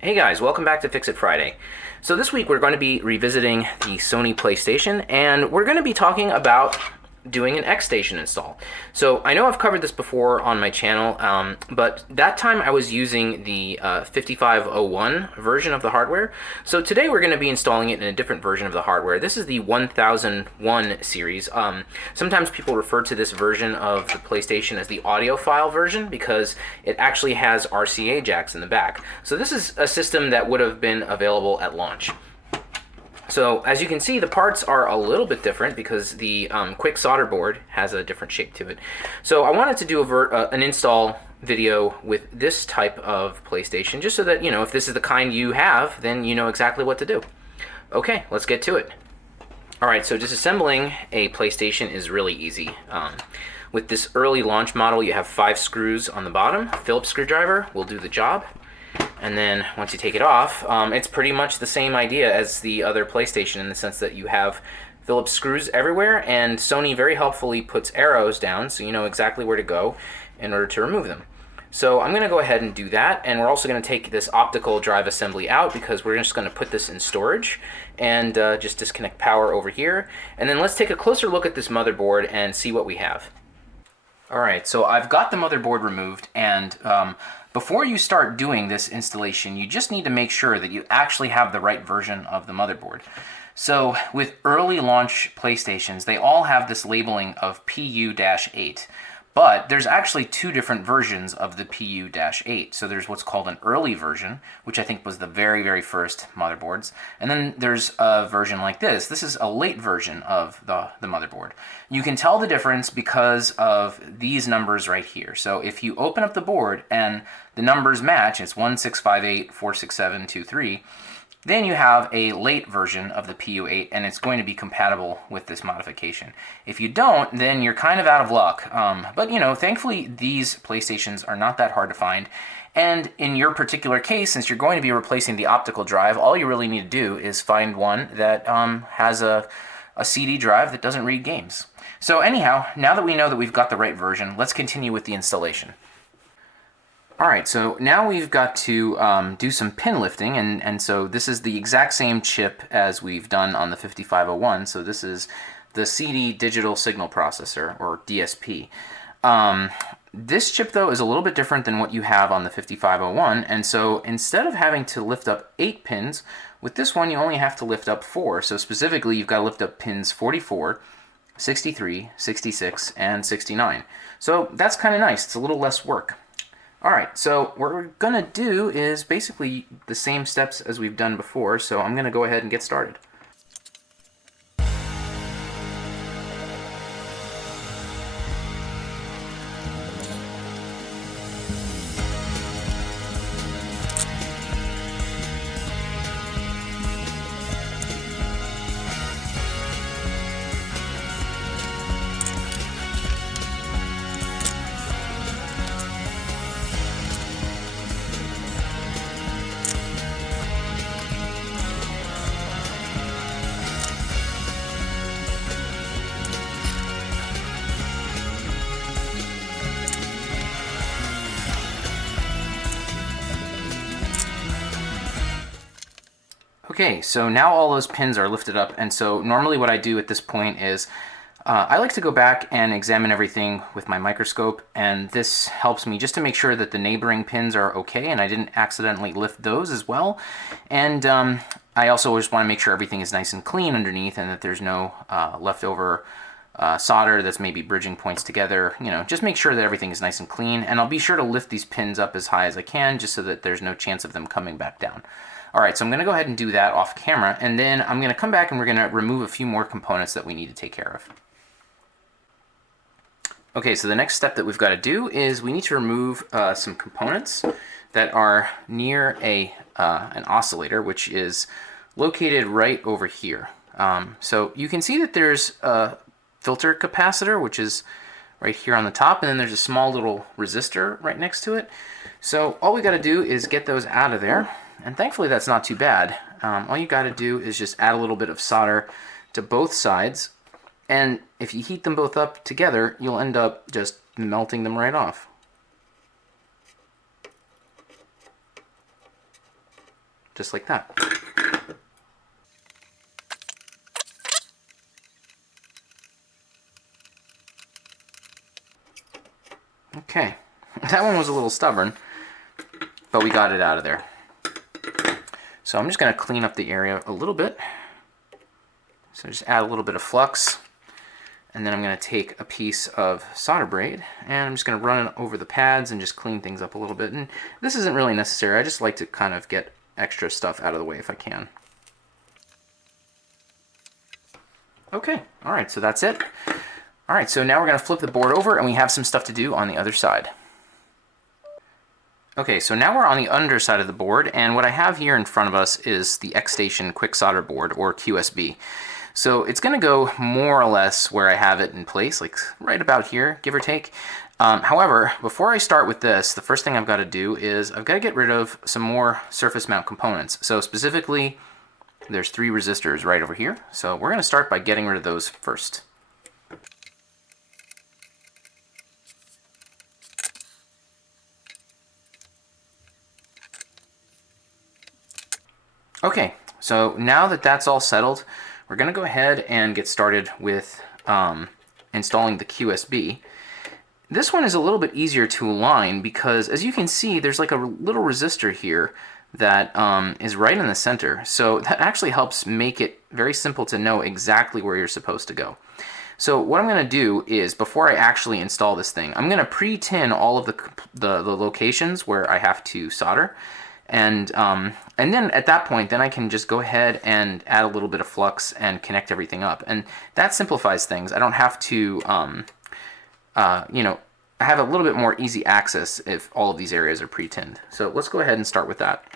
Hey guys, welcome back to Fix It Friday. So this week we're going to be revisiting the Sony PlayStation, and we're going to be talking about doing an XStation install. So I know I've covered this before on my channel, but that time I was using the 5501 version of the hardware. So today we're going to be installing it in a different version of the hardware. This is the 1001 series. Sometimes people refer to this version of the PlayStation as the audiophile version because it actually has RCA jacks in the back. So this is a system that would have been available at launch. So as you can see, the parts are a little bit different because the quick solder board has a different shape to it. So I wanted to do an install video with this type of PlayStation, just so that, you know, if this is the kind you have, then you know exactly what to do. Okay, let's get to it. Alright, so disassembling a PlayStation is really easy. With this early launch model, you have 5 screws on the bottom. Phillips screwdriver will do the job. And then once you take it off, it's pretty much the same idea as the other PlayStation in the sense that you have Phillips screws everywhere, and Sony very helpfully puts arrows down so you know exactly where to go in order to remove them. So I'm going to go ahead and do that, and we're also going to take this optical drive assembly out because we're just going to put this in storage and just disconnect power over here. And then let's take a closer look at this motherboard and see what we have. Alright, so I've got the motherboard removed, and before you start doing this installation, you just need to make sure that you actually have the right version of the motherboard. So with early launch PlayStations, they all have this labeling of PU-8. But there's actually 2 different versions of the PU-8. So there's what's called an early version, which I think was the very, very first motherboards. And then there's a version like this. This is a late version of the motherboard. You can tell the difference because of these numbers right here. So if you open up the board and the numbers match, it's 165846723, then you have a late version of the PU-8, and it's going to be compatible with this modification. If you don't, then you're kind of out of luck. But, you know, thankfully these PlayStations are not that hard to find. And in your particular case, since you're going to be replacing the optical drive, all you really need to do is find one that has a CD drive that doesn't read games. So anyhow, now that we know that we've got the right version, let's continue with the installation. Alright, so now we've got to do some pin lifting, and so this is the exact same chip as we've done on the 5501, so this is the CD Digital Signal Processor, or DSP. This chip, though, is a little bit different than what you have on the 5501, and so instead of having to lift up 8 pins, with this one you only have to lift up 4, so specifically you've got to lift up pins 44, 63, 66, and 69. So that's kind of nice, it's a little less work. Alright, so what we're going to do is basically the same steps as we've done before, so I'm going to go ahead and get started. Okay, so now all those pins are lifted up, and so normally what I do at this point is I like to go back and examine everything with my microscope, and this helps me just to make sure that the neighboring pins are okay and I didn't accidentally lift those as well. And I also just want to make sure everything is nice and clean underneath and that there's no leftover solder that's maybe bridging points together. You know, just make sure that everything is nice and clean, and I'll be sure to lift these pins up as high as I can just so that there's no chance of them coming back down. Alright, so I'm going to go ahead and do that off camera, and then I'm going to come back and we're going to remove a few more components that we need to take care of. Okay, so the next step that we've got to do is we need to remove some components that are near an oscillator, which is located right over here. So you can see that there's a filter capacitor, which is right here on the top, and then there's a small little resistor right next to it. So all we got to do is get those out of there. And thankfully that's not too bad. All you got to do is just add a little bit of solder to both sides, and if you heat them both up together, you'll end up just melting them right off. just like that. Okay, that one was a little stubborn, but we got it out of there. So I'm just going to clean up the area a little bit. So just add a little bit of flux, and then I'm going to take a piece of solder braid, and I'm just going to run it over the pads and just clean things up a little bit. And this isn't really necessary. I just like to kind of get extra stuff out of the way if I can. Okay, all right, so that's it. All right, so now we're going to flip the board over, and we have some stuff to do on the other side. Okay, so now we're on the underside of the board, and what I have here in front of us is the XStation Quick Solder Board, or QSB. So it's going to go more or less where I have it in place, like right about here, give or take. However, before I start with this, the first thing I've got to do is I've got to get rid of some more surface mount components. So specifically, there's 3 resistors right over here. So we're going to start by getting rid of those first. Okay, so now that that's all settled, we're going to go ahead and get started with installing the QSB. This one is a little bit easier to align because, as you can see, there's like a little resistor here that is right in the center. So that actually helps make it very simple to know exactly where you're supposed to go. So what I'm going to do is, before I actually install this thing, I'm going to pre-tin all of the locations where I have to solder. And then at that point, then I can just go ahead and add a little bit of flux and connect everything up. And that simplifies things. I don't have to, you know, I have a little bit more easy access if all of these areas are pre-tinned. So let's go ahead and start with that.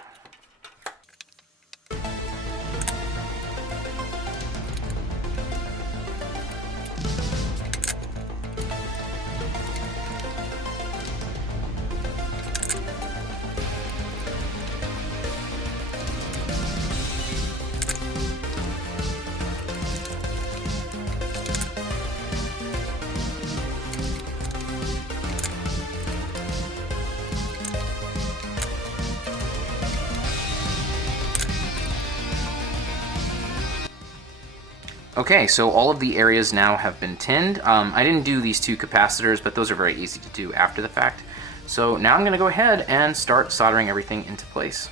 Okay, so all of the areas now have been tinned. I didn't do these 2 capacitors, but those are very easy to do after the fact. So now I'm going to go ahead and start soldering everything into place.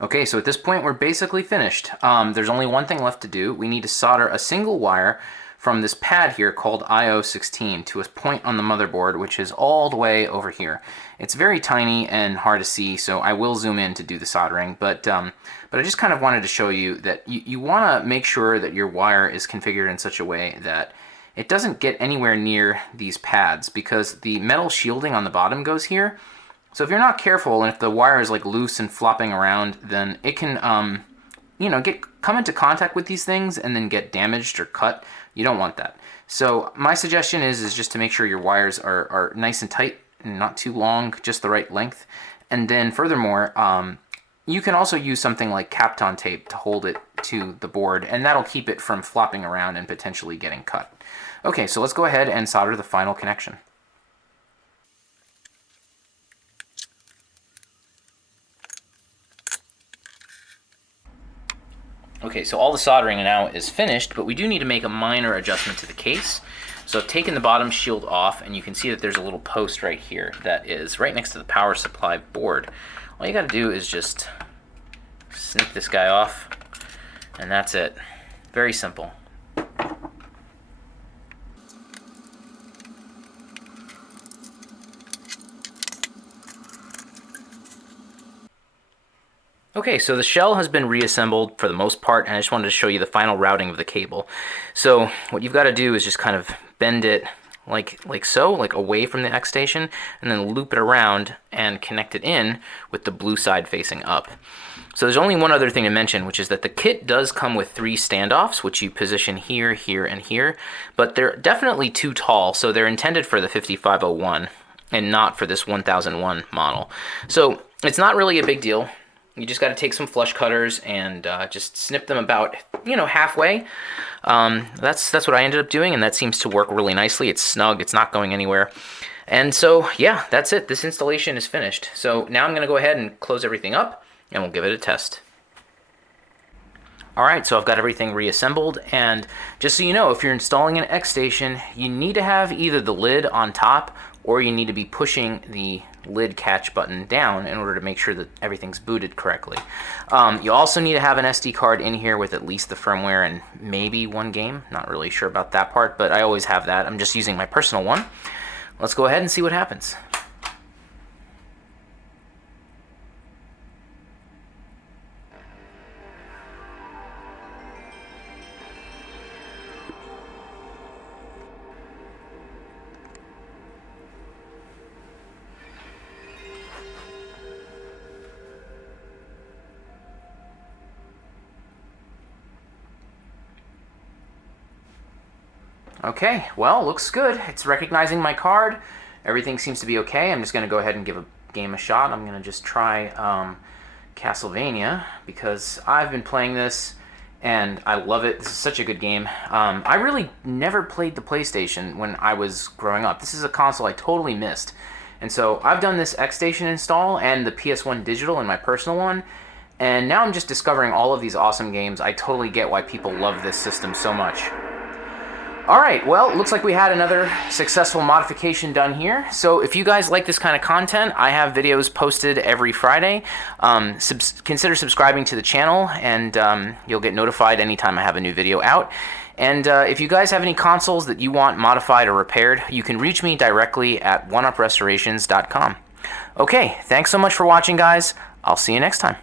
Okay, so at this point we're basically finished. There's only one thing left to do. We need to solder a single wire from this pad here called IO16 to a point on the motherboard, which is all the way over here. It's very tiny and hard to see, so I will zoom in to do the soldering, but I just kind of wanted to show you that you want to make sure that your wire is configured in such a way that it doesn't get anywhere near these pads, because the metal shielding on the bottom goes here. So if you're not careful, and if the wire is like loose and flopping around, then it can, you know, come into contact with these things and then get damaged or cut. You don't want that. So my suggestion is just to make sure your wires are nice and tight and not too long, just the right length. And then furthermore, you can also use something like Kapton tape to hold it to the board, and that'll keep it from flopping around and potentially getting cut. Okay, so let's go ahead and solder the final connection. Okay, so all the soldering now is finished, but we do need to make a minor adjustment to the case. So I've taken the bottom shield off, and you can see that there's a little post right here that is right next to the power supply board. All you gotta do is just snip this guy off, and that's it. Very simple. Okay, so the shell has been reassembled for the most part, and I just wanted to show you the final routing of the cable. So what you've got to do is just kind of bend it like so, like away from the XStation, and then loop it around and connect it in with the blue side facing up. So there's only one other thing to mention, which is that the kit does come with 3 standoffs, which you position here, here, and here, but they're definitely too tall, so they're intended for the 5501 and not for this 1001 model. So it's not really a big deal. You just got to take some flush cutters and just snip them about, halfway. That's what I ended up doing, and that seems to work really nicely. It's snug. It's not going anywhere. And so, yeah, that's it. This installation is finished. So now I'm going to go ahead and close everything up, and we'll give it a test. Alright, so I've got everything reassembled, and just so you know, if you're installing an XStation, you need to have either the lid on top, or you need to be pushing the lid catch button down in order to make sure that everything's booted correctly. You also need to have an SD card in here with at least the firmware and maybe 1 game. Not really sure about that part, but I always have that. I'm just using my personal one. Let's go ahead and see what happens. Okay, well, looks good. It's recognizing my card. Everything seems to be okay. I'm just going to go ahead and give a game a shot. I'm going to just try Castlemania, because I've been playing this and I love it. This is such a good game. I really never played the PlayStation when I was growing up. This is a console I totally missed. And so I've done this XStation install and the PS1 digital in my personal one, and now I'm just discovering all of these awesome games. I totally get why people love this system so much. Alright, well, it looks like we had another successful modification done here. So if you guys like this kind of content, I have videos posted every Friday. Consider subscribing to the channel, and you'll get notified anytime I have a new video out. And if you guys have any consoles that you want modified or repaired, you can reach me directly at oneuprestorations.com. Okay, thanks so much for watching, guys. I'll see you next time.